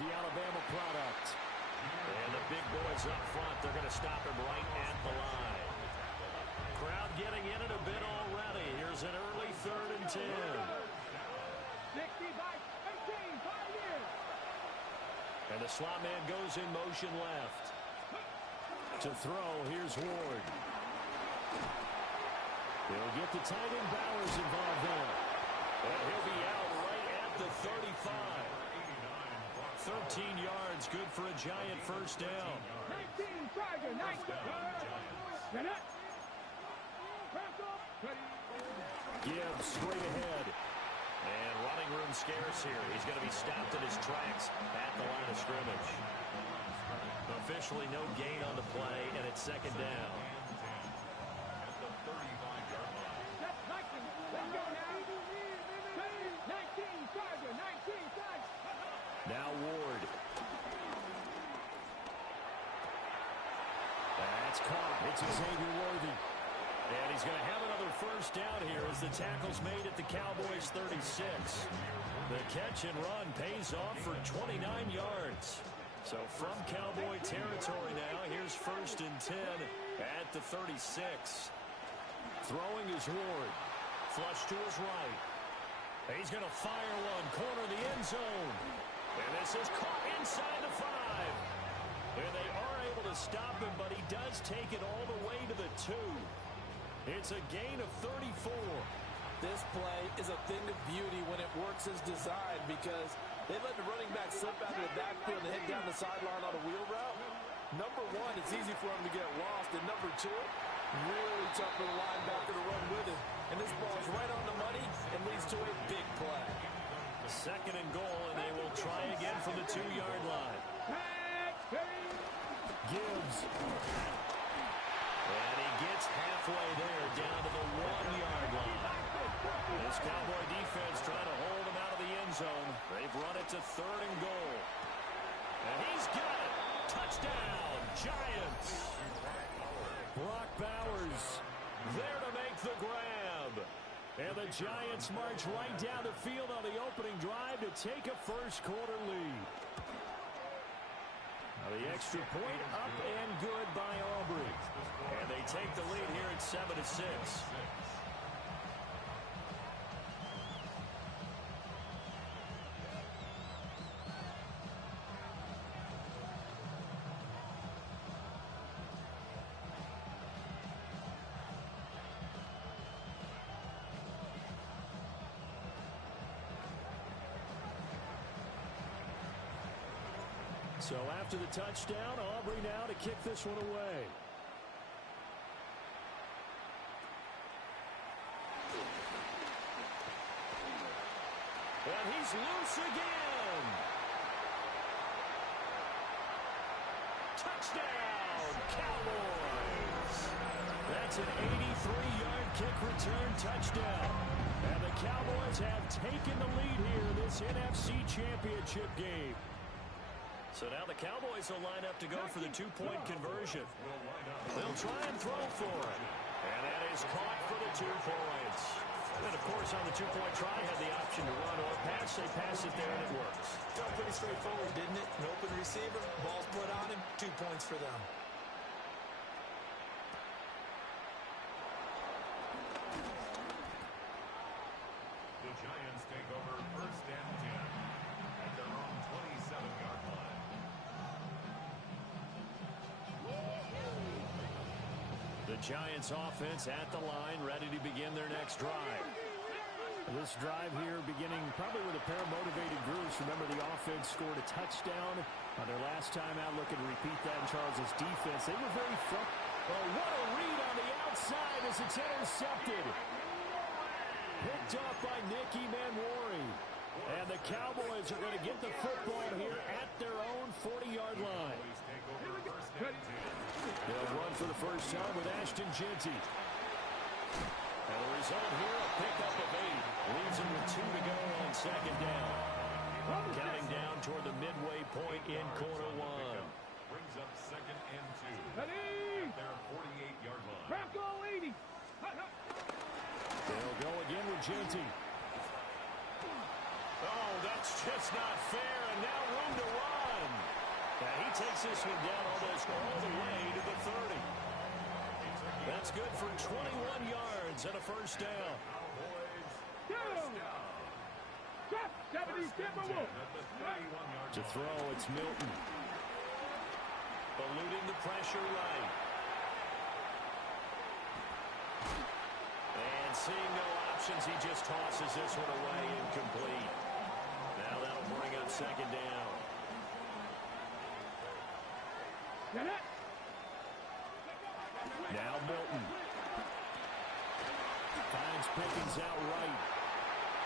the Alabama product. And the big boys up front, they're going to stop him right at the line. Crowd getting in it a bit already. Here's an early 3rd and 10. 65-18, 5 years. And the slot man goes in motion left. To throw, here's Ward. They'll get the tight end Bowers involved there. And he'll be out right at the 35. 13 yards, good for a Giant first down. 19, Charger, 19. Gibbs straight ahead. And running room scarce here. He's going to be stopped in his tracks at the line of scrimmage. Officially no gain on the play, and it's 2nd down. Now Ward. That's caught. It's Xavier Worthy. And he's going to have another first down here as the tackle's made at the Cowboys 36. The catch and run pays off for 29 yards. So from Cowboy territory now, here's 1st and 10 at the 36. Throwing is Ward. Flush to his right. He's going to fire one, corner the end zone. And this is caught inside the 5. And they are able to stop him, but he does take it all the way to the 2. It's a gain of 34. This play is a thing of beauty when it works as designed because they let the running back slip out of the backfield and head down the sideline on a wheel route. Number one, it's easy for him to get lost. And number two, really tough for the linebacker to run with it. And this ball is right on the money and leads to a big play. 2nd and goal, and they will try again from the 2-yard line. Gibbs. And he gets halfway there, down to the 1-yard line. This Cowboy defense trying to hold him out of the end zone. They've run it to 3rd and goal. And he's got it. Touchdown, Giants. Brock Bowers There to make the grab. And the Giants march right down the field on the opening drive to take a first-quarter lead. Now the extra point up and good by Aubrey. And they take the lead here at 7-6. So after the touchdown, Aubrey now to kick this one away. And he's loose again. Touchdown, Cowboys. That's an 83-yard kick return touchdown. And the Cowboys have taken the lead here in this NFC Championship game. So now the Cowboys will line up to go for the 2-point conversion. They'll try and throw for it. And that is caught for the 2 points. And, of course, on the 2-point try, had the option to run or pass. They pass it there, and it works. Felt pretty straightforward, didn't it? An open receiver, ball's put on him, 2 points for them. The Giants take over 1st and 10 at their own 27-yard line. The Giants offense at the line, ready to begin their next drive. This drive here beginning probably with a pair of motivated groups. Remember, the offense scored a touchdown on their last time out. Looking to repeat that in Charles' defense. They were very front. Oh, what a read on the outside as it's intercepted. Picked off by Nicky Manwari. And the Cowboys are going to get the football here at their own 40-yard line. They'll run for the first time with Ashton Jeanty. And the result here, a pickup of 8. Leaves him with 2 to go on 2nd down. Counting down toward the midway point in quarter 1. Brings up 2nd and 2. At their 48-yard line. Bronco 80. They'll go again with Jeanty. Oh, that's just not fair, and now room to run. takes this one down almost all the way to the 30. That's good for 21 yards and a first down. To throw, it's Milton. Eluding the pressure right. And seeing no options, he just tosses this one away incomplete. Now that'll bring up second down. Now Milton. Finds Pickens out right.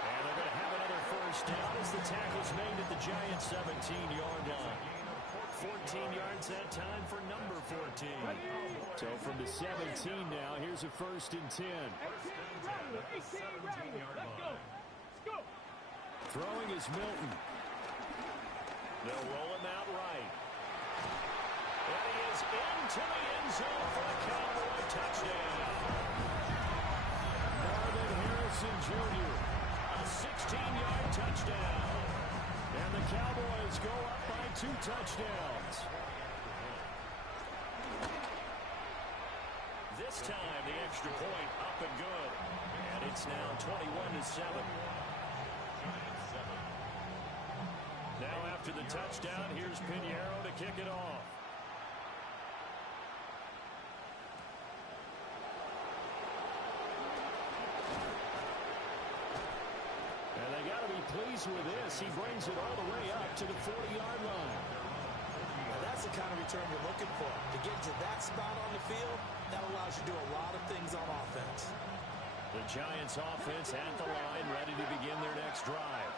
And they're going to have another first down as the tackle's made at the Giants' 17-yard line. 14 yards that time for number 14. So from the 17 now, here's a 1st and 10. Throwing is Milton. They'll roll him out right. And he is into the end zone for a Cowboy touchdown. Marvin Harrison Jr., a 16-yard touchdown. And the Cowboys go up by 2 touchdowns. This time, the extra point up and good. And it's now 21-7. Now after the touchdown, here's Pinheiro to kick it off. And they got to be pleased with this. He brings it all the way up to the 40-yard line. Now that's the kind of return you're looking for. To get to that spot on the field, that allows you to do a lot of things on offense. The Giants offense at the line, ready to begin their next drive.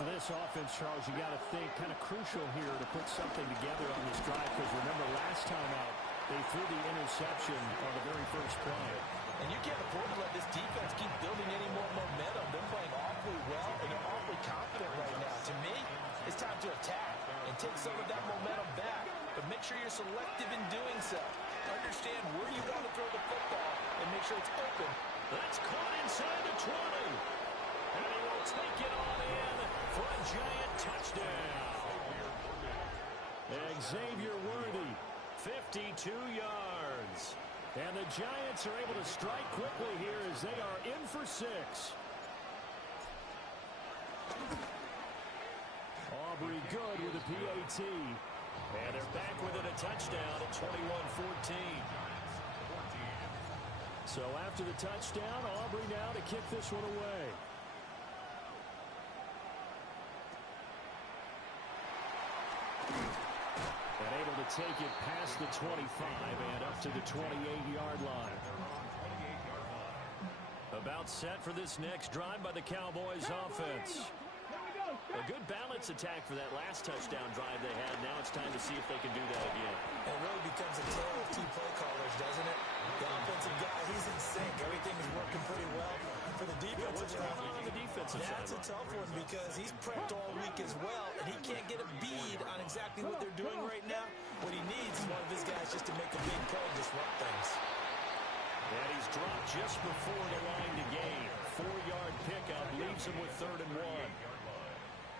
For this offense, Charles, you got to think kind of crucial here to put something together on this drive, because remember last time out, they threw the interception on the very first play. And you can't afford to let this defense keep building any more momentum. They're playing awfully well, and they're awfully confident right now. To me, it's time to attack and take some of that momentum back. But make sure you're selective in doing so. Understand where you want to throw the football and make sure it's open. That's caught inside the 20. And he will take it on in for a Giant touchdown. Xavier Worthy, 52 yards. And the Giants are able to strike quickly here as they are in for 6. Aubrey good with a PAT. And they're back within a touchdown at 21-14. So after the touchdown, Aubrey now to kick this one away. And able to take it past the 25 and up to the 28-yard line. About set for this next drive by the Cowboys offense. A good balance attack for that last touchdown drive they had. Now it's time to see if they can do that again. It really becomes a tale of 2 play callers, doesn't it? The offensive guy, he's in sync. Everything is working pretty well. For the defensive side, on the defensive side, that's a tough one because he's prepped all week as well, and he can't get a bead on exactly what they're doing right now. What he needs is one of his guys just to make a big play and disrupt things. And he's dropped just before the line to gain. 4-yard pickup leaves him with 3rd and 1.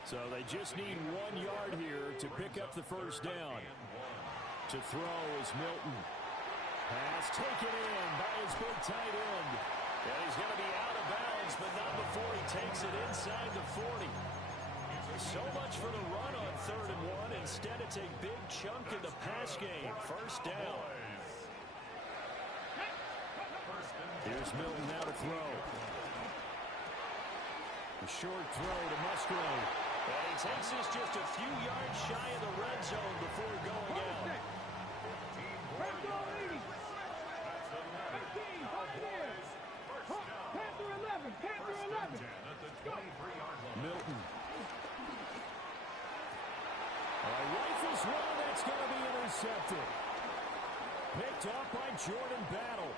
So they just need 1 yard here to pick up the first down. To throw is Milton. Pass taken in by his big tight end. And he's going to be out of bounds, but not before he takes it inside the 40. So much for the run on 3rd and 1. Instead, it's a big chunk in the pass game. First down. Here's Milton now to throw. A short throw to Musgrave. And he takes this just a few yards shy of the red zone before going out. Milton. Rifles one that's going to be intercepted. Picked up by Jordan Battle.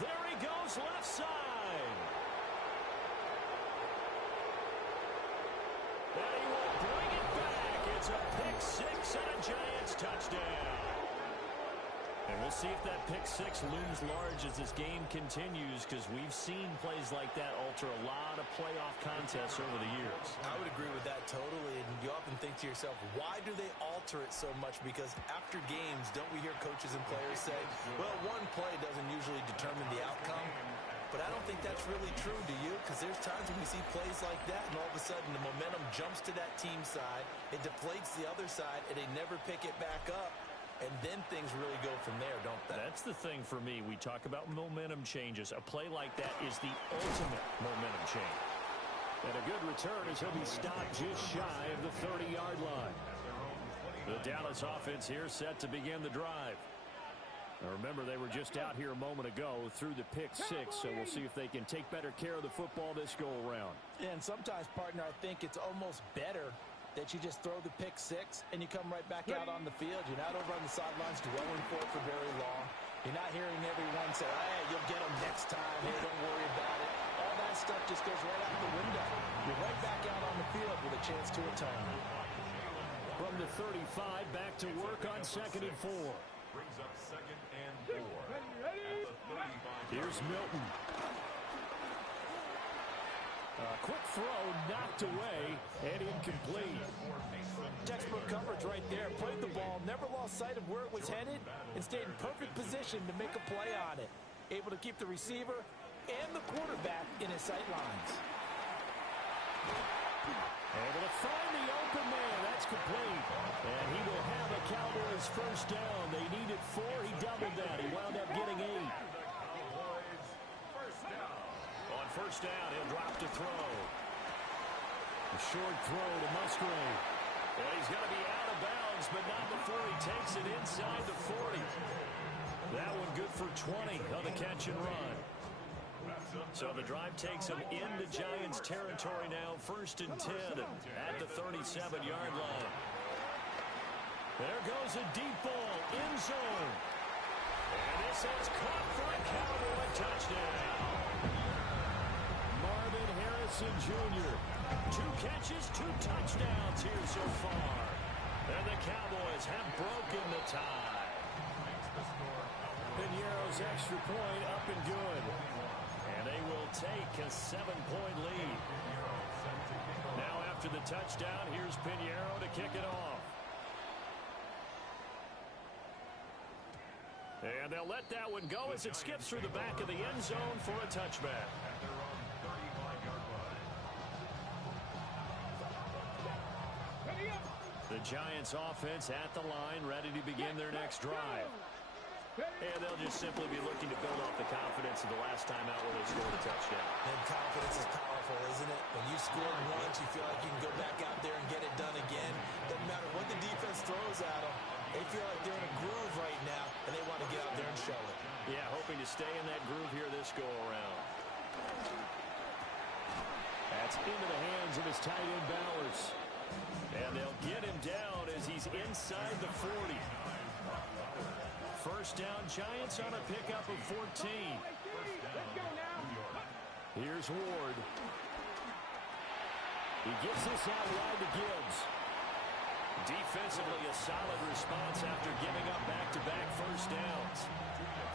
There he goes left side. And he will bring it back. It's a pick 6 and a Giants touchdown. And we'll see if that pick 6 looms large as this game continues, because we've seen plays like that alter a lot of playoff contests over the years. I would agree with that totally, and you often think to yourself, why do they alter it so much? Because after games, don't we hear coaches and players say, well, one play doesn't usually determine the outcome? But I don't think that's really true, do you? Because there's times when we see plays like that, and all of a sudden the momentum jumps to that team side, it deflates the other side, and they never pick it back up. And then things really go from there, don't they? That's the thing for me. We talk about momentum changes. A play like that is the ultimate momentum change. And a good return as he'll be stopped just shy of the 30-yard line. The Dallas offense here set to begin the drive. Now remember, they were just out here a moment ago through the pick six, so we'll see if they can take better care of the football this go-around. And sometimes, partner, I think it's almost better that you just throw the pick six and you come right back out on the field. You're not over on the sidelines dwelling for it for very long. You're not hearing everyone say, hey, you'll get them next time. Hey, don't worry about it. All that stuff just goes right out the window. You're right back out on the field with a chance to atone. From the 35, back to work on 2nd and 4. Brings up 2nd and 4. Here's Milton. Quick throw knocked away and incomplete. Textbook coverage right there. Played the ball, never lost sight of where it was headed, and stayed in perfect position to make a play on it. Able to keep the receiver and the quarterback in his sight lines. Able to find the open man. That's complete. And he will have a Cowboys first down. They needed 4. He doubled that. He wound up getting 8. On first down, he'll drop to throw. A short throw to Musgrave. And he's going to be out of bounds, but not before he takes it inside the 40. That one good for 20 on the catch and run. So the drive takes him into Giants territory now. 1st and 10 at the 37-yard line. There goes a deep ball, end zone. And this is caught for a Cowboy touchdown. Marvin Harrison Jr. 2 catches, 2 touchdowns here so far. And the Cowboys have broken the tie. Piñeiro's extra point up and good. And they will take a 7-point lead. Now after the touchdown, here's Piñeiro to kick it off. And they'll let that one go as it skips through the back of the end zone for a touchback. The Giants offense at the line, ready to begin their next drive. And they'll just simply be looking to build off the confidence of the last time out where they scored a touchdown. And confidence is powerful, isn't it? When you scored once, you feel like you can go back out there and get it done again. Doesn't matter what the defense throws at them. They feel like they're in a groove right now, and they want to get out there and show it. Yeah, hoping to stay in that groove here this go-around. That's into the hands of his tight end, Bowers. And they'll get him down as he's inside the 40. First down, Giants on a pickup of 14. Here's Ward. He gives this out wide to Gibbs. Defensively, a solid response after giving up back-to-back first downs.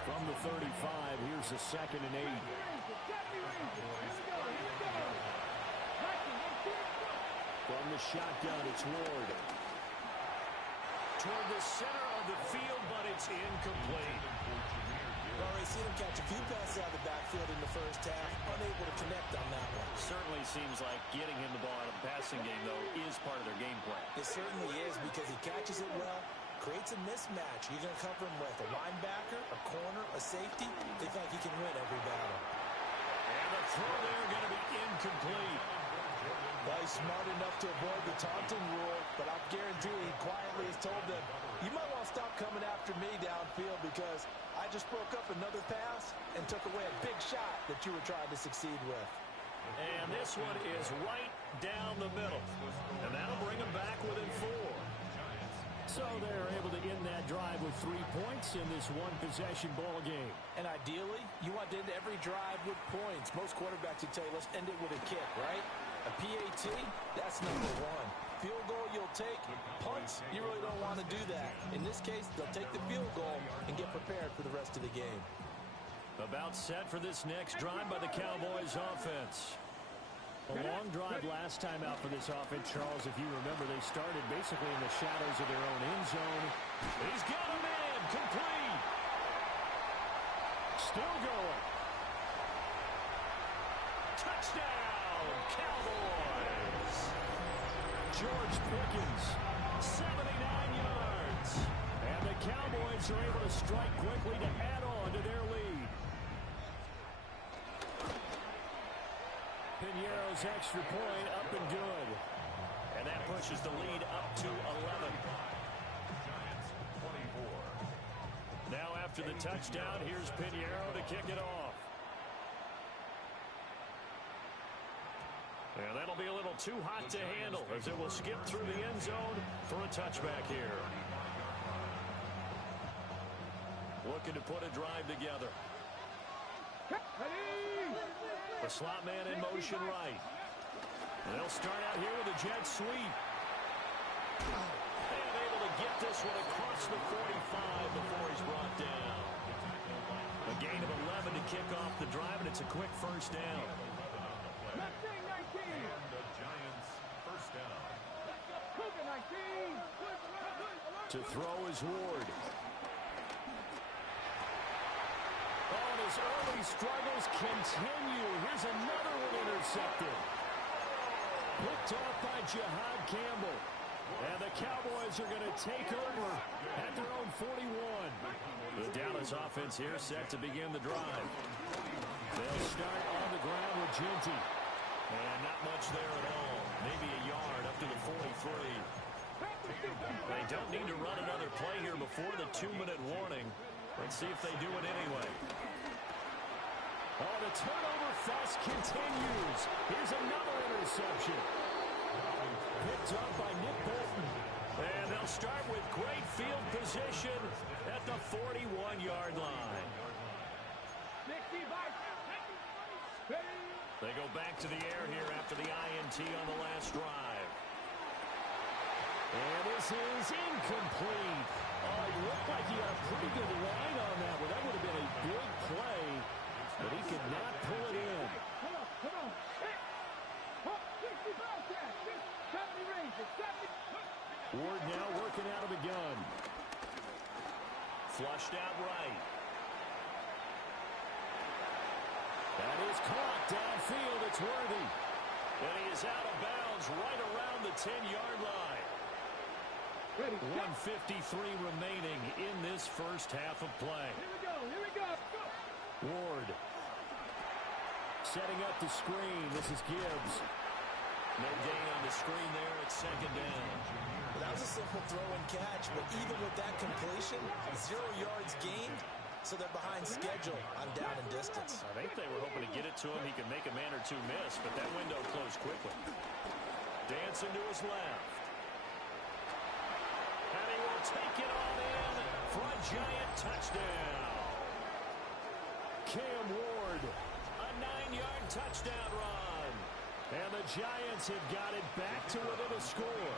From the 35, here's a 2nd and 8. From the shotgun, it's Ward. Toward the center of the field, but it's incomplete. Well, we've seen him catch a few passes out of the backfield in the first half, unable to connect on that one. Certainly seems like getting him the ball out of the passing game, though, is part of their game plan. It certainly is because he catches it well, creates a mismatch. You're going to cover him with a linebacker, a corner, a safety. They think he can win every battle. And the throw there going to be incomplete. Well, he's smart enough to avoid the taunting rule, but I guarantee he quietly has told them, you might want to stop coming after me downfield because I just broke up another pass and took away a big shot that you were trying to succeed with. And this one is right down the middle. And that'll bring them back within 4. So they're able to end that drive with 3 points in this one-possession ball game. And ideally, you want to end every drive with points. Most quarterbacks would tell you, let's end it with a kick, right? A PAT, that's number 1. Field goal you'll take. Punts, you really don't want to do that. In this case, they'll take the field goal and get prepared for the rest of the game. About set for this next drive by the Cowboys offense. A long drive last time out for this offense, Charles. If you remember, they started basically in the shadows of their own end zone. He's got him in. Complete. Still going. Touchdown, Cowboys. George Pickens, 79 yards. And the Cowboys are able to strike quickly to add on to their lead. Piñeiro's extra point up and good. And that pushes the lead up to 11. Now after the touchdown, here's Piñeiro to kick it off. And that'll be a little too hot to handle as it will skip through the end zone for a touchback here. Looking to put a drive together. The slot man in motion right. And they'll start out here with a jet sweep. And able to get this one across the 45 before he's brought down. A gain of 11 to kick off the drive, and it's a quick first down. The Giants first down. To throw is Ward. Oh, and his early struggles continue. Here's another one intercepted. Picked off by Jihad Campbell. And the Cowboys are going to take over at their own 41. The Dallas offense here set to begin the drive. They'll start on the ground with Ginty. And not much there at all. Maybe a yard up to the 43. They don't need to run another play here before the 2-minute warning. Let's see if they do it anyway. Oh, the turnover fest continues. Here's another interception. Picked up by Nick Bolton. And they'll start with great field position at the 41-yard line. They go back to the air here after the INT on the last drive. And this is incomplete. Oh, he looked like he had a pretty good line on that one. That would have been a big play, but he could not pull it in. Ward now working out of the gun. Flushed out right. That is caught downfield. It's Worthy. And he is out of bounds right around the 10-yard line. 1:53 remaining in this first half of play. Here we go. Ward setting up the screen. This is Gibbs. No gain on the screen there at second down. That was a simple throw and catch, but even with that completion, 0 yards gained, so they're behind schedule on down and distance. I think they were hoping to get it to him. He could make a man or two miss, but that window closed quickly. Dancing to his left. And he will take it on in for a Giant touchdown. Cam Ward, A 9-yard touchdown run. and the Giants have got it back to within a score.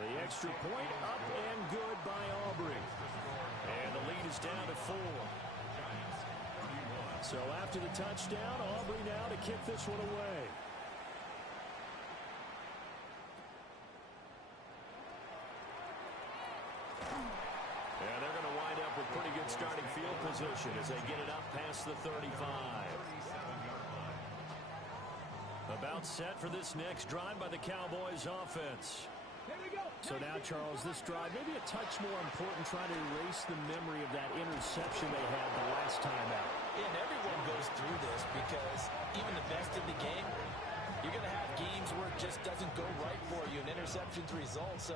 The extra point up and good by Aubrey. And the lead is down to 4. So after the touchdown, Aubrey now to kick this one away. And they're going to wind up with pretty good starting field position as they get it up past the 35. About set for this next drive by the Cowboys offense. So now, Charles, this drive maybe a touch more important, trying to erase the memory of that interception they had the last time out. And everyone goes through this because even the best in the game, you're going to have games where it just doesn't go right for you and interceptions result. So,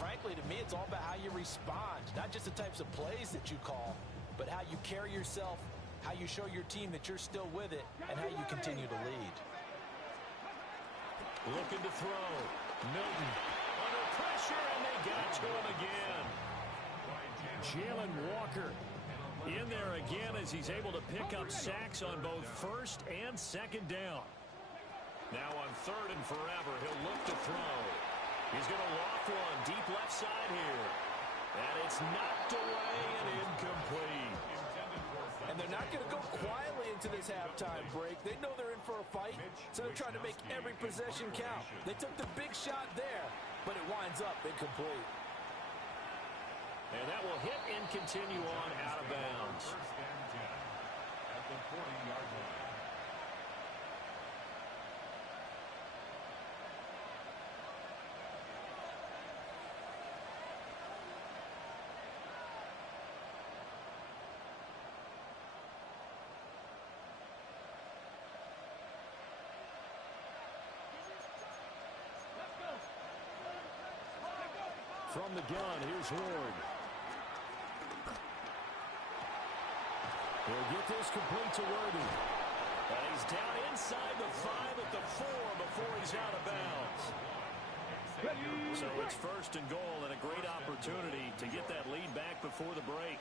frankly, to me, it's all about how you respond, not just the types of plays that you call, but how you carry yourself, how you show your team that you're still with it, and how you continue to lead. Looking to throw. Milton under pressure, and they got to him again. Jalen Walker In there again as he's able to pick up sacks on both first and second down. Now on third and forever, he'll look to throw. He's going to loft one deep left side here. And it's knocked away and incomplete. And they're not going to go quietly into this halftime break. They know they're in for a fight, so they're trying to make every possession count. They took the big shot there, but it winds up incomplete. And that will hit and continue on out of bounds. First and 10 at the 40-yard line. From the gun, here's Ward. He'll get this complete to Worthy. And he's down inside the 5 at the 4 before he's out of bounds. So it's first and goal and a great opportunity to get that lead back before the break.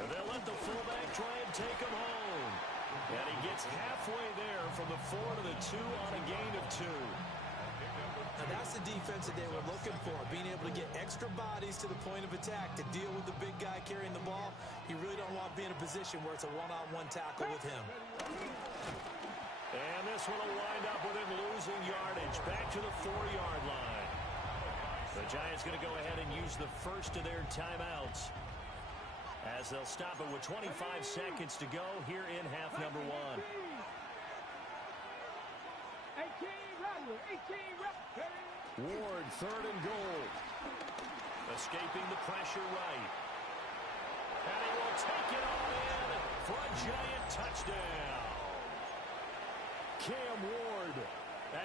And they'll let the fullback try and take him home. And he gets halfway there from the 4 to the 2 on a gain of 2. Now that's the defense that they were looking for, being able to get extra bodies to the point of attack to deal with the big guy carrying the ball. You really don't want to be in a position where it's a one-on-one tackle with him. And this one will wind up with him losing yardage back to the 4-yard line. The Giants going to go ahead and use the first of their timeouts as they'll stop it with 25 seconds to go here in half number 1. 18 Rattler, 18 Rattler. Ward, third and goal. Escaping the pressure right. And he will take it all in for a Giant touchdown. Cam Ward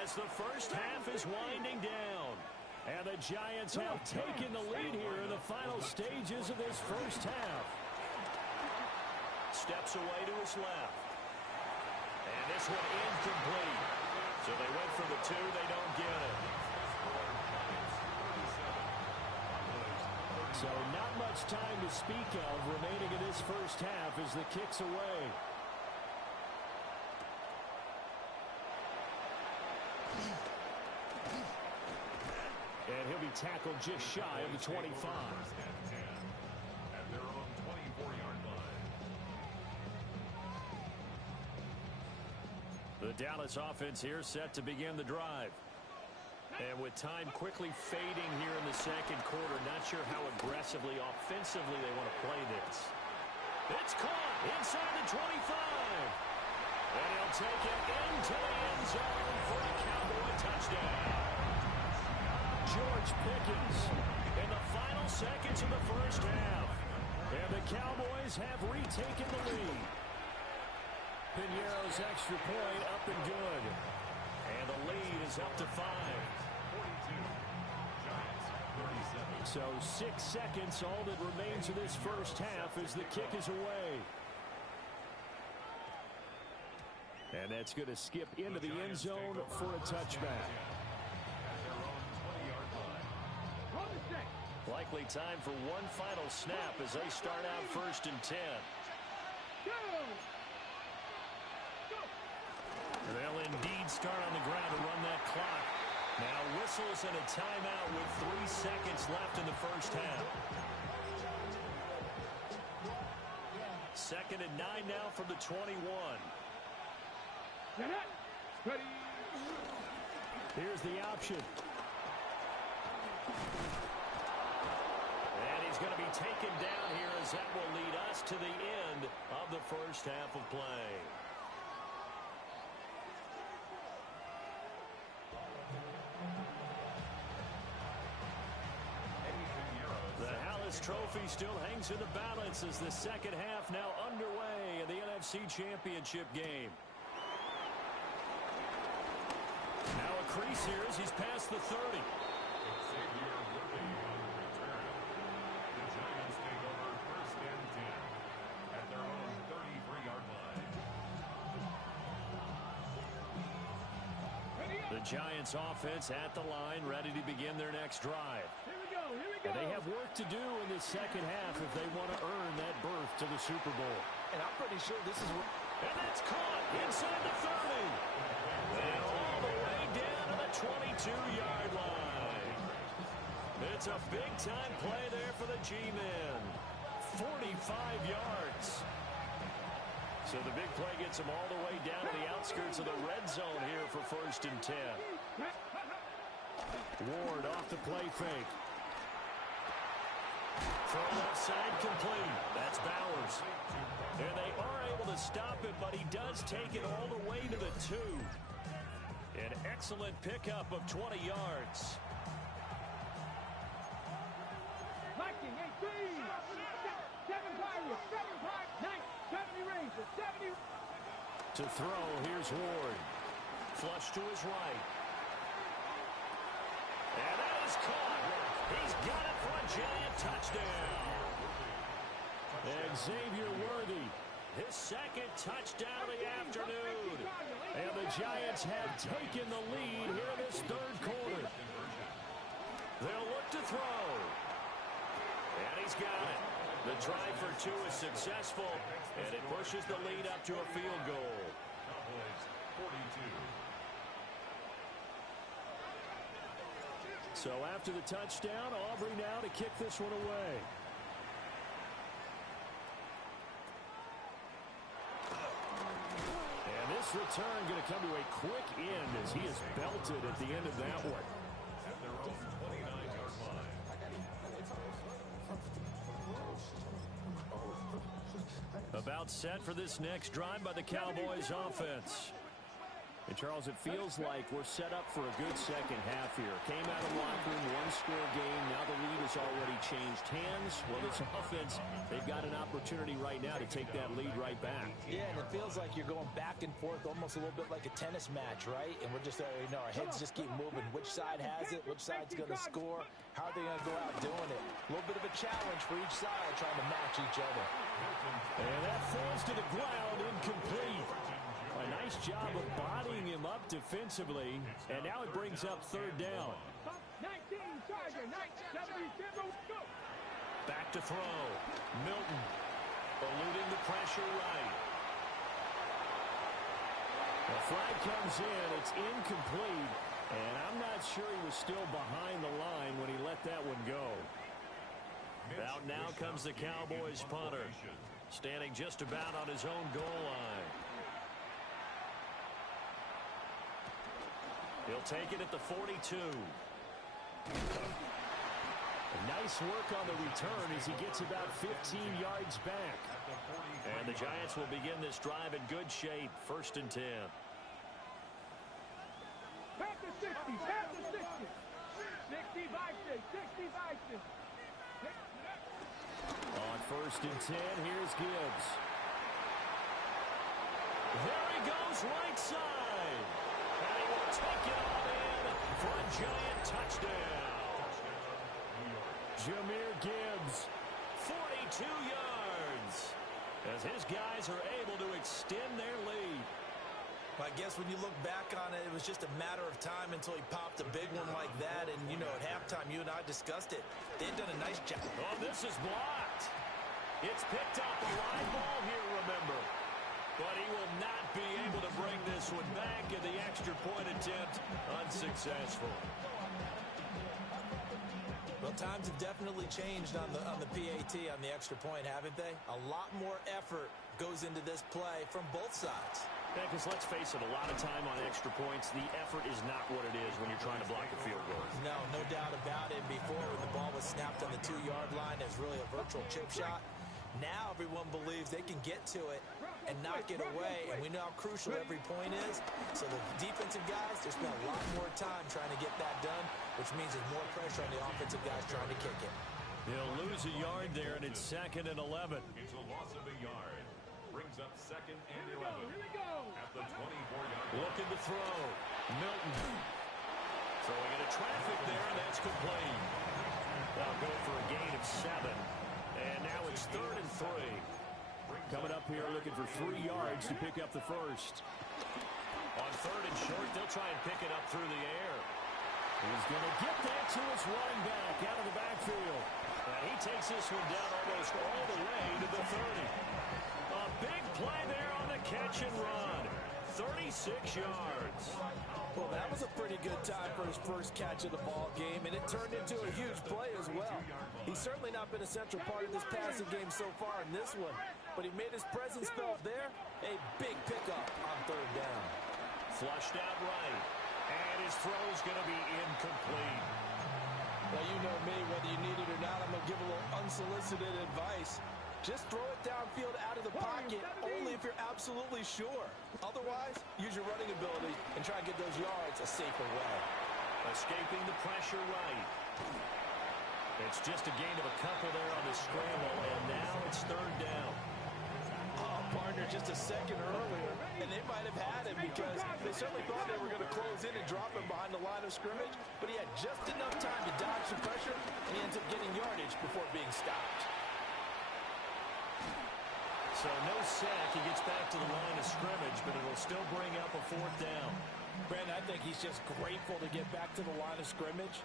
as the first half is winding down. And the Giants have taken the lead here in the final stages of this first half. Steps away to his left. And this one incomplete. So they went for the 2, they don't get it. So not much time to speak of remaining in this first half as the kick's away. And he'll be tackled just shy of the 25. First and 10 at their own 24-yard line. The Dallas offense here set to begin the drive. And with time quickly fading here in the second quarter, not sure how aggressively, offensively they want to play this. It's caught inside the 25. And he'll take it into the end zone for a Cowboy touchdown. George Pickens in the final seconds of the first half. And the Cowboys have retaken the lead. Pinero's extra point up and good. And the lead is up to 5. 42. Giants 37. So 6 seconds, all that remains of this first half as the kick is away. And that's going to skip into the end zone for a touchback. At their own 20-yard line. Run the set. Likely time for one final snap as they start out first and 10. Go. They'll indeed start on the ground to run that clock. Now whistles and a timeout with 3 seconds left in the first half. Second and 9 now from the 21. Ready. Here's the option. And he's going to be taken down here as that will lead us to the end of the first half of play. Trophy still hangs in the balance as the second half now underway in the NFC Championship game. Now a crease here as he's past the 30. Xavier Worthy on return. The Giants take over first and 10 at their own 33-yard line. The Giants offense at the line, ready to begin their next drive. Here we go. And they have work to do in the second half if they want to earn that berth to the Super Bowl. And I'm pretty sure this is what... And that's caught inside the 30. And all the way down to the 22-yard line. It's a big-time play there for the G-men. 45 yards. So the big play gets him all the way down to the outskirts of the red zone here for 1st and 10. Ward off the play fake. Throw left side complete. That's Bowers. And they are able to stop it, but he does take it all the way to the 2. An excellent pickup of 20 yards. Viking 18. 70 Rangers. 70. To throw, here's Ward. Flush to his right. And that is caught. He's got it for a Giant touchdown. And Xavier Worthy, his 2nd touchdown of the afternoon. And the Giants have taken the lead here in this 3rd quarter. They'll look to throw. And he's got it. The try for 2 is successful, and it pushes the lead up to a field goal. Cowboys 42. So after the touchdown, Aubrey now to kick this one away. And this return going to come to a quick end as he is belted at the end of that one. At their own 29-yard line. About set for this next drive by the Cowboys offense. And, Charles, it feels like we're set up for a good second half here. Came out of the locker room, one-score game. Now the lead has already changed hands. Well, this offense, they've got an opportunity right now to take that lead right back. Yeah, and it feels like you're going back and forth almost a little bit like a tennis match, right? And we're just, our heads just keep moving. Which side has it? Which side's going to score? How are they going to go out doing it? A little bit of a challenge for each side trying to match each other. And that falls to the ground, incomplete. A nice job of bodying him up defensively, and now it brings up 3rd down. 19 Charger, 77. Go. Back to throw. Milton eluding the pressure right. The flag comes in. It's incomplete, and I'm not sure he was still behind the line when he let that one go. Out now comes the Cowboys punter, standing just about on his own goal line. He'll take it at the 42. Nice work on the return as he gets about 15 yards back. And the Giants will begin this drive in good shape. 1st and 10. Back to 60. Back to 60. 60 Vikings. 60 Vikings. On 1st and 10, here's Gibbs. There he goes, right side. And he will take it all in for a Giant touchdown. Jahmyr Gibbs, 42 yards, as his guys are able to extend their lead. I guess when you look back on it, it was just a matter of time until he popped a big one like that. And, at halftime, you and I discussed it. They've done a nice job. Oh, this is blocked. It's picked up, a live ball here, remember. But he will not be able to bring this one back, and the extra point attempt unsuccessful. Well, times have definitely changed on the PAT, on the extra point, haven't they? A lot more effort goes into this play from both sides. Yeah, because let's face it, a lot of time on extra points, the effort is not what it is when you're trying to block a field goal. No, no doubt about it. Before, when the ball was snapped on the 2-yard line, it was really a virtual chip shot. Now everyone believes they can get to it and knock it away, and we know how crucial every point is. So the defensive guys, they spend a lot more time trying to get that done, which means there's more pressure on the offensive guys trying to kick it. He'll lose a yard there, and it's 2nd and 11. It's a loss of a yard. Brings up 2nd and 11. At the 24-yard line. Looking to throw. Milton. Throwing into traffic there, and that's complete. They'll go for a gain of 7. And now it's 3rd and 3. Coming up here looking for 3 yards to pick up the first. On 3rd and short, they'll try and pick it up through the air. He's going to get that to his running back out of the backfield. And he takes this one down almost all the way to the 30. A big play there on the catch and run. 36 yards. Well, that was a pretty good time for his first catch of the ball game, and it turned into a huge play as well. He's certainly not been a central part of this passing game so far in this one, but he made his presence felt there. A big pickup on third down. Flushed out right, and his throw's going to be incomplete. Well, you know me, whether you need it or not, I'm going to give a little unsolicited advice. Just throw it downfield out of the pocket only if you're absolutely sure. Otherwise, use your running ability and try and get those yards a safer way. Escaping the pressure right. It's just a gain of a couple there on the scramble, and now it's third down. Oh, partner, just a second earlier, and they might have had him because they certainly thought they were going to close in and drop him behind the line of scrimmage, but he had just enough time to dodge the pressure, and he ends up getting yardage before being stopped. So no sack. He gets back to the line of scrimmage, but it'll still bring up a fourth down. Brandon, I think he's just grateful to get back to the line of scrimmage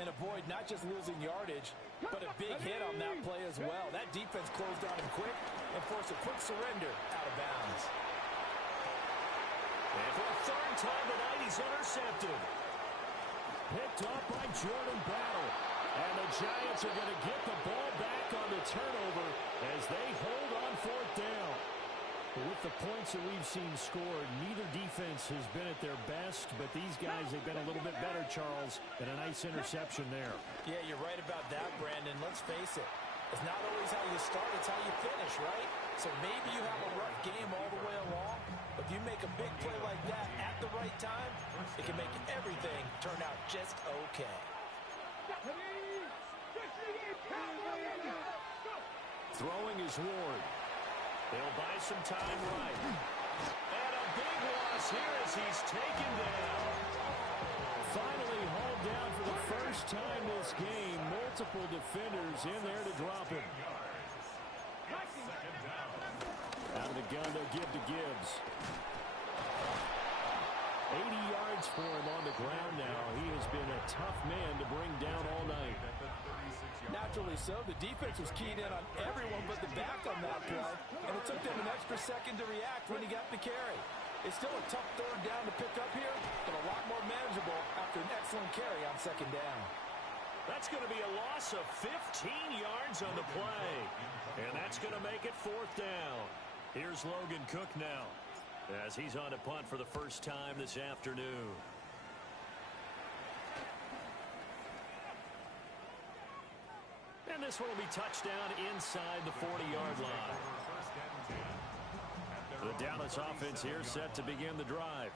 and avoid not just losing yardage, but a big hit on that play as well. That defense closed on him quick and forced a quick surrender out of bounds. And for a third time tonight, he's intercepted. Picked up by Jordan Battle. And the Giants are going to get the ball back on the turnover as they hold on fourth down. With the points that we've seen scored, neither defense has been at their best, but these guys have been a little bit better, Charles, and a nice interception there. Yeah, you're right about that, Brandon. Let's face it. It's not always how you start, it's how you finish, right? So maybe you have a rough game all the way along, but if you make a big play like that at the right time, it can make everything turn out just okay. Throwing is Ward. They'll buy some time right. And a big loss here as he's taken down. Finally hauled down for the first time this game. Multiple defenders in there to drop him. Out of the gun, they'll give to Gibbs. 80 yards for him on the ground now. He has been a tough man to bring down all night. Naturally so. The defense was keyed in on everyone but the back on that play, and it took them an extra second to react when he got the carry. It's still a tough third down to pick up here, but a lot more manageable after an excellent carry on second down. That's going to be a loss of 15 yards on the play, and that's going to make it fourth down. Here's Logan Cook now as he's on to punt for the first time this afternoon. And this one will be touchdown inside the 40-yard line. The Dallas offense here set to begin the drive.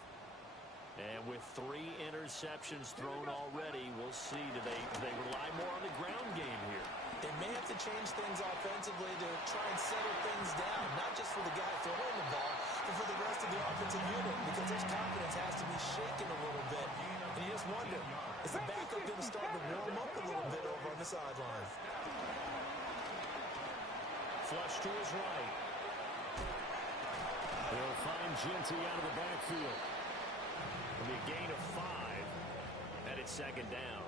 And with 3 interceptions thrown already, we'll see. Do they rely more on the ground game here? They may have to change things offensively to try and settle things down, not just for the guy throwing the ball, but for the rest of the offensive unit, because his confidence has to be shaken a little bit. And you just wonder, is the backup going to start to warm up a little bit over on the sideline? Flush to his right. They'll find Genty out of the backfield. It'll be a gain of 5, and it's second down.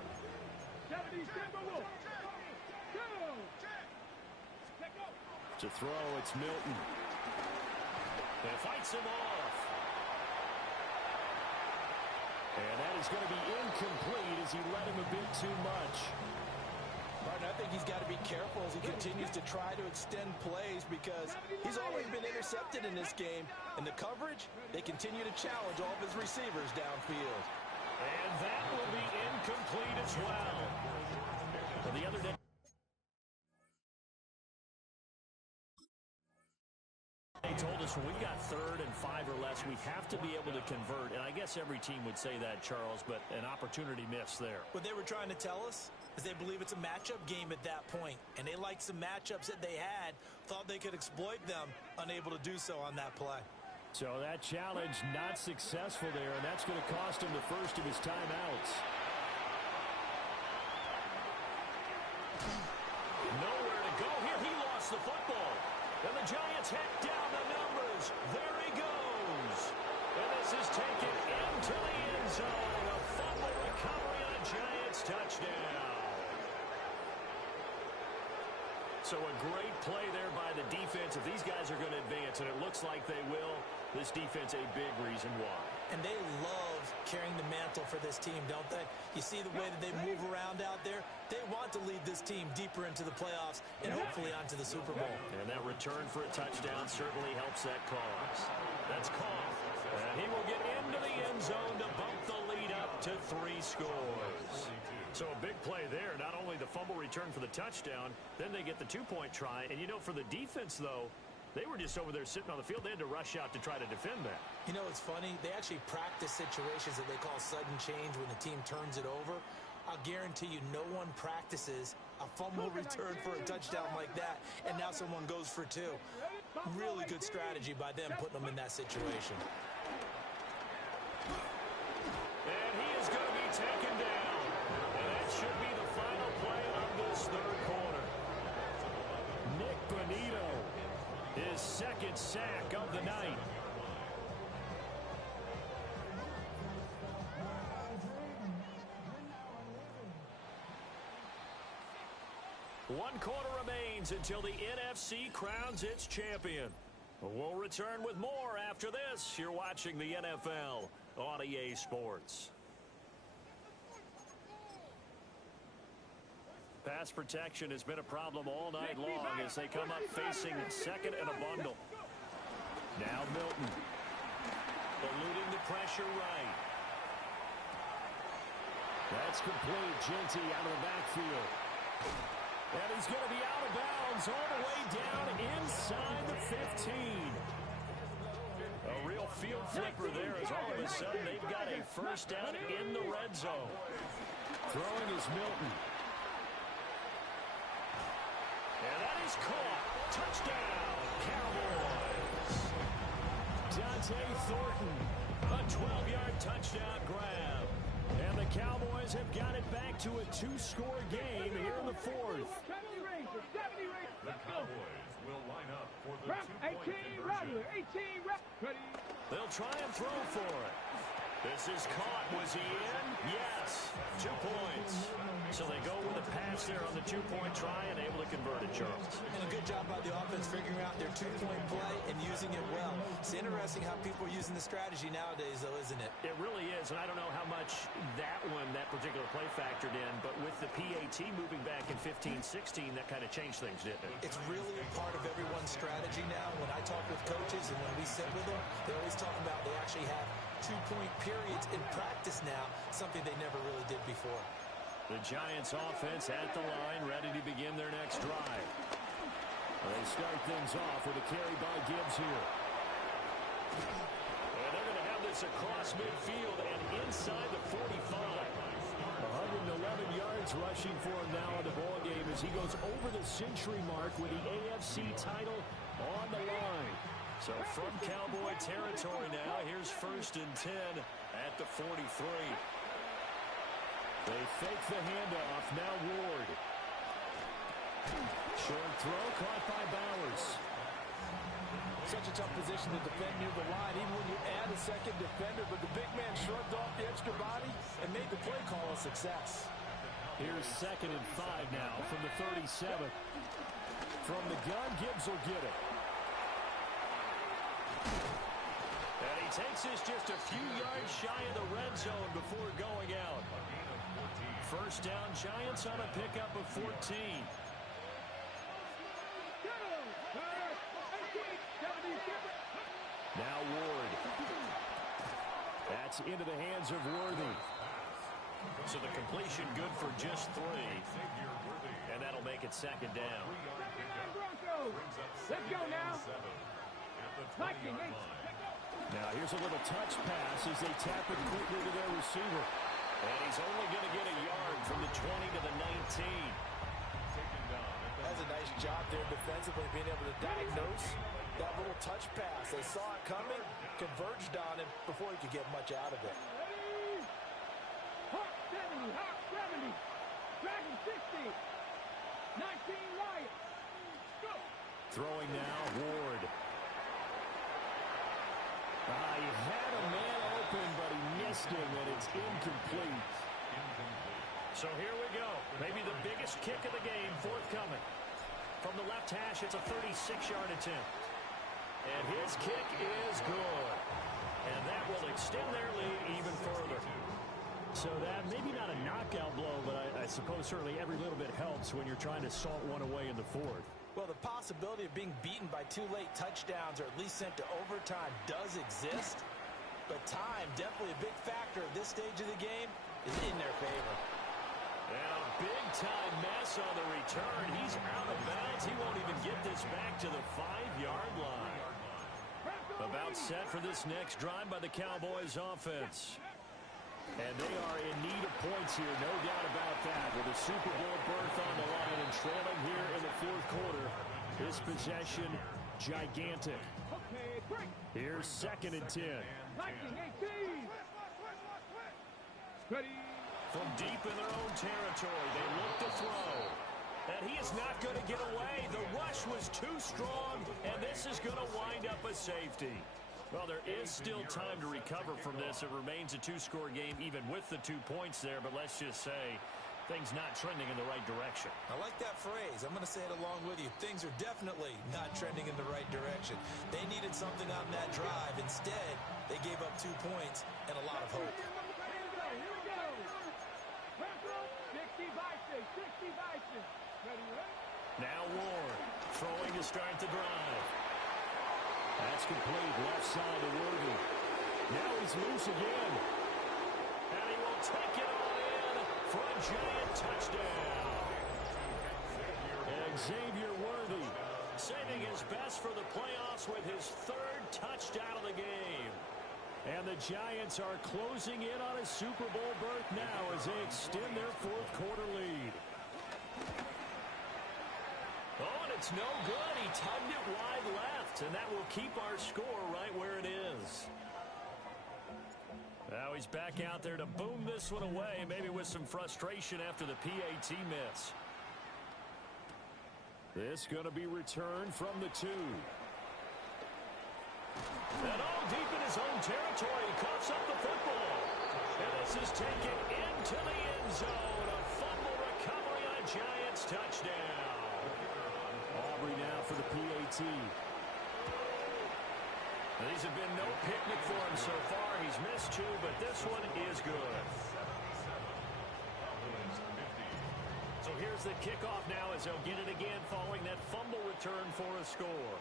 To throw, it's Milton. And fights him off. And that is going to be incomplete as he let him a bit too much. Martin, I think he's got to be careful as he continues to try to extend plays because he's always been intercepted in this game. And the coverage, they continue to challenge all of his receivers downfield. And that will be incomplete as well. The other day, they told us when we got 3rd and 5 or less, we have to be able to convert. And I guess every team would say that, Charles, but an opportunity missed there. What they were trying to tell us is they believe it's a matchup game at that point. And they liked some matchups that they had, thought they could exploit them, unable to do so on that play. So that challenge not successful there, and that's going to cost him the first of his timeouts. Nowhere to go here. He lost the football. And the Giants head down the numbers. There he goes. And this is taken into the end zone. A fumble recovery on a Giants touchdown. So a great play there by the defense. If these guys are going to advance, and it looks like they will, This defense a big reason why. And they love carrying the mantle for this team, don't they? You see the way that they move around out there? They want to lead this team deeper into the playoffs and hopefully onto the Super Bowl. And that return for a touchdown certainly helps that cause. That's caught. And he will get into the end zone to bump the lead up to 3 scores. So a big play there. Not only the fumble return for the touchdown, then they get the 2-point try. And, you know, for the defense, though, they were just over there sitting on the field. They had to rush out to try to defend that. You know, it's funny. They actually practice situations that they call sudden change when the team turns it over. I'll guarantee you no one practices a fumble return for a touchdown like that, and now someone goes for 2. Really good strategy by them putting them in that situation. And he is going to be taken down. And that should be the final play of this third quarter. Nick Bonito, his second sack of the night. One quarter remains until the NFC crowns its champion. We'll return with more after this. You're watching the NFL on EA Sports. Pass protection has been a problem all night long as they come up facing second and a bundle. Now Milton. Eluding the pressure right. That's complete. Ginty out of the backfield. And he's going to be out of bounds all the way down inside the 15. A real field flipper there as all of a sudden they've got a first down in the red zone. Throwing is Milton. And that is caught. Touchdown, Cowboys. Dante Thornton, a 12-yard touchdown grab. And the Cowboys have got it back to a 2-score game here in the fourth. The Cowboys will line up for the 2-point conversion. They'll try and throw for it. This is caught. Was he in? Yes. 2 points. So they go with a pass there on the 2-point try and able to convert it, Charles. And a good job by the offense figuring out their 2-point play and using it well. It's interesting how people are using the strategy nowadays, though, isn't it? It really is, and I don't know how much that particular play factored in, but with the PAT moving back in 15-16, that kind of changed things, didn't it? It's really a part of everyone's strategy now. When I talk with coaches and when we sit with them, they always talk about they actually have 2-point periods in practice now, something they never really did before. The Giants offense at the line, ready to begin their next drive. They start things off with a carry by Gibbs here. And they're going to have this across midfield and inside the 45. 111 yards rushing for him now in the ballgame as he goes over the century mark with the AFC title on the line. So from Cowboy territory now, here's 1st and 10 at the 43. They fake the handoff. Now Ward. Short throw caught by Bowers. Such a tough position to defend near the line, even when you add a second defender. But the big man shrugged off the extra body and made the play call a success. Here's 2nd and 5 now from the 37. From the gun, Gibbs will get it. And he takes this just a few yards shy of the red zone before going out. First down, Giants on a pickup of 14. Now Ward. That's into the hands of Worthy. So the completion good for just 3. And that'll make it 2nd down. Let's go now. Now here's a little touch pass as they tap it quickly to their receiver. And he's only going to get a yard from the 20 to the 19. That's a nice job there defensively, being able to diagnose that little touch pass. They saw it coming, converged on him before he could get much out of it. Hawk 70, Hawk 70, Dragon 60, 19 Lions. Go. Throwing now, Ward. He had a man open, but he missed him, and it's incomplete. So here we go. Maybe the biggest kick of the game forthcoming. From the left hash, it's a 36-yard attempt. And his kick is good. And that will extend their lead even further. So that, maybe not a knockout blow, but I suppose certainly every little bit helps when you're trying to salt one away in the fourth. Well, the possibility of being beaten by 2 late touchdowns or at least sent to overtime does exist. But time, definitely a big factor at this stage of the game, is in their favor. And a big-time mess on the return. He's out of bounds. He won't even get this back to the 5-yard line. About set for this next drive by the Cowboys offense. And they are in need of points here, no doubt about that. With a Super Bowl berth on the line and trailing here in the fourth quarter. This possession, gigantic. Here's 2nd and 10. From deep in their own territory, they look to throw. And he is not going to get away. The rush was too strong, and this is going to wind up a safety. Well, there is still time to recover from this. It remains a 2-score game, even with the 2 points there. But let's just say things not trending in the right direction. I like that phrase. I'm going to say it along with you. Things are definitely not trending in the right direction. They needed something on that drive. Instead, they gave up 2 points and a lot of hope. Now Ward throwing to start the drive. That's complete, left side to Worthy. Now he's loose again. And he will take it all in for a giant touchdown. Xavier Worthy saving his best for the playoffs with his 3rd touchdown of the game. And the Giants are closing in on a Super Bowl berth now as they extend their fourth quarter lead. Oh, and it's no good. He tugged it wide left, and that will keep our score right where it is. Now he's back out there to boom this one away, maybe with some frustration after the PAT miss. This going to be returned from the 2. And all deep in his own territory, he coughs up the football. And this is taken into the end zone. A fumble recovery on a Giants touchdown. Aubrey now for the PAT. These have been no picnic for him so far. He's missed 2, but this one is good. So here's the kickoff now as they'll get it again following that fumble return for a score.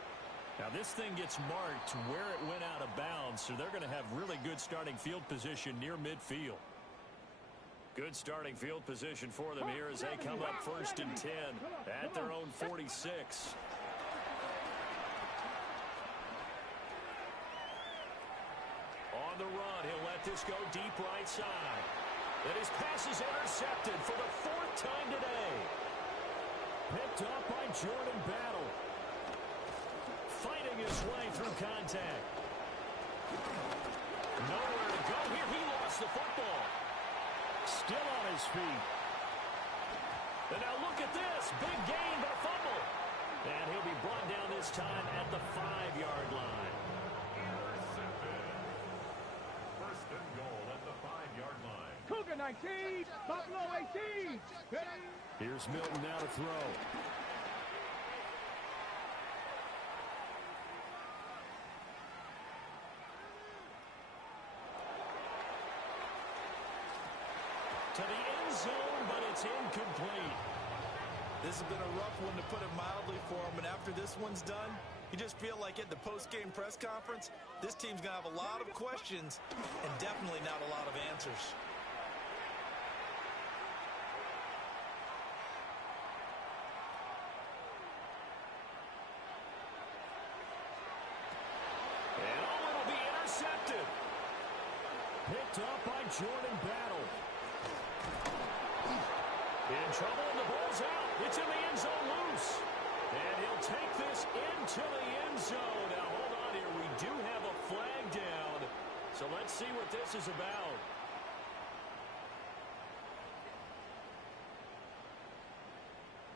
Now this thing gets marked where it went out of bounds, so they're going to have really good starting field position near midfield. Good starting field position for them here as they come up 1st and 10 at their own 46. On the run, he'll let this go deep right side. And his pass is intercepted for the 4th time today. Picked up by Jordan Battle. Fighting his way through contact. Nowhere to go here. He lost the football. Still on his feet. And now look at this. Big gain, but a fumble. And he'll be brought down this time at the 5-yard line. Intercepted. 1st and goal at the 5-yard line. Cougar 19, Buffalo 18. Here's Milton now to throw. To the end zone, but it's incomplete. This has been a rough one, to put it mildly, for him. And after this one's done, you just feel like at the post-game press conference, this team's going to have a lot of questions and definitely not a lot of answers. And oh, it'll be intercepted. Picked up by Jordan Battle. In trouble, and the ball's out. It's in the end zone loose. And he'll take this into the end zone. Now, hold on here. We do have a flag down. So let's see what this is about.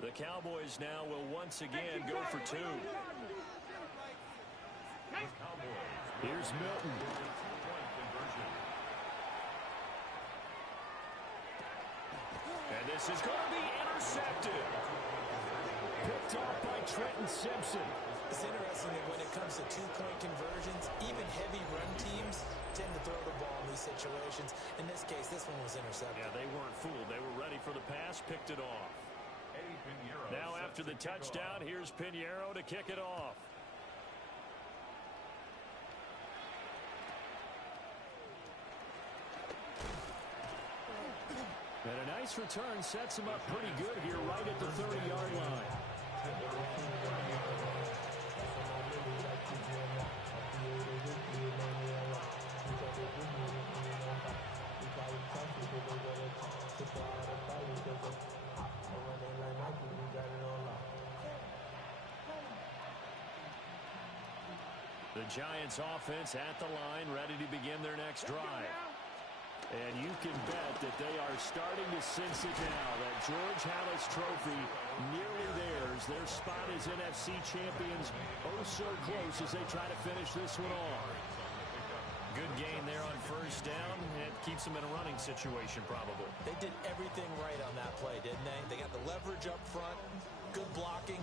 The Cowboys now will once again go for 2. Here's Milton. And this is going to be intercepted. Picked off by Trenton Simpson. It's interesting that when it comes to two-point conversions, even heavy run teams tend to throw the ball in these situations. In this case, this one was intercepted. Yeah, they weren't fooled. They were ready for the pass, picked it off. Now after the touchdown, here's Pinheiro to kick it off. And a nice return sets him up pretty good here right at the 30-yard line. The Giants offense at the line, ready to begin their next drive. And you can bet that they are starting to sense it now. That George Halas trophy nearly theirs. Their spot as NFC champions oh so close as they try to finish this one off. Good gain there on first down. It keeps them in a running situation probably. They did everything right on that play, didn't they? They got the leverage up front, good blocking,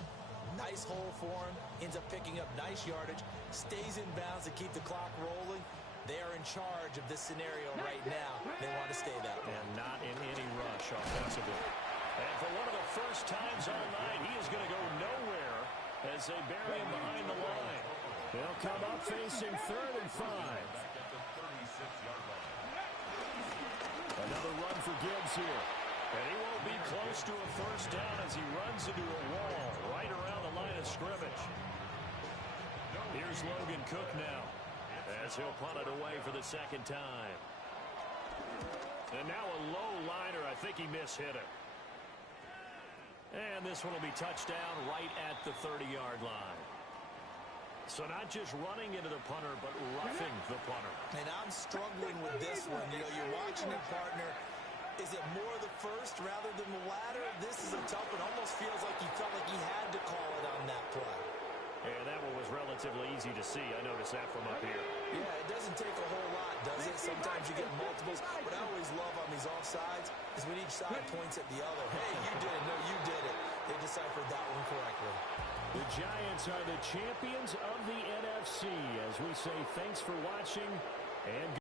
nice hole for him, ends up picking up nice yardage, stays in bounds to keep the clock rolling. They are in charge of this scenario right now. They want to stay that way. And not in any rush offensively. And for one of the first times all night, he is going to go nowhere as they bury him behind the line. They'll come up facing 3rd and 5. Another run for Gibbs here. And he won't be close to a first down as he runs into a wall right around the line of scrimmage. Here's Logan Cook now, as he'll punt it away for the second time. And now a low liner. I think he mishit it. And this one will be touchdown right at the 30-yard line. So not just running into the punter, but roughing the punter. And I'm struggling with this one. You know, you're watching it, partner. Is it more the first rather than the latter? This is a tough one. Almost feels like he felt like he had to call it on that play. And that one was relatively easy to see. I noticed that from up here. Yeah, it doesn't take a whole lot, does it? Sometimes you get multiples. What I always love on these offsides is when each side points at the other. Hey, you did it. No, you did it. They deciphered that one correctly. The Giants are the champions of the NFC. As we say, thanks for watching and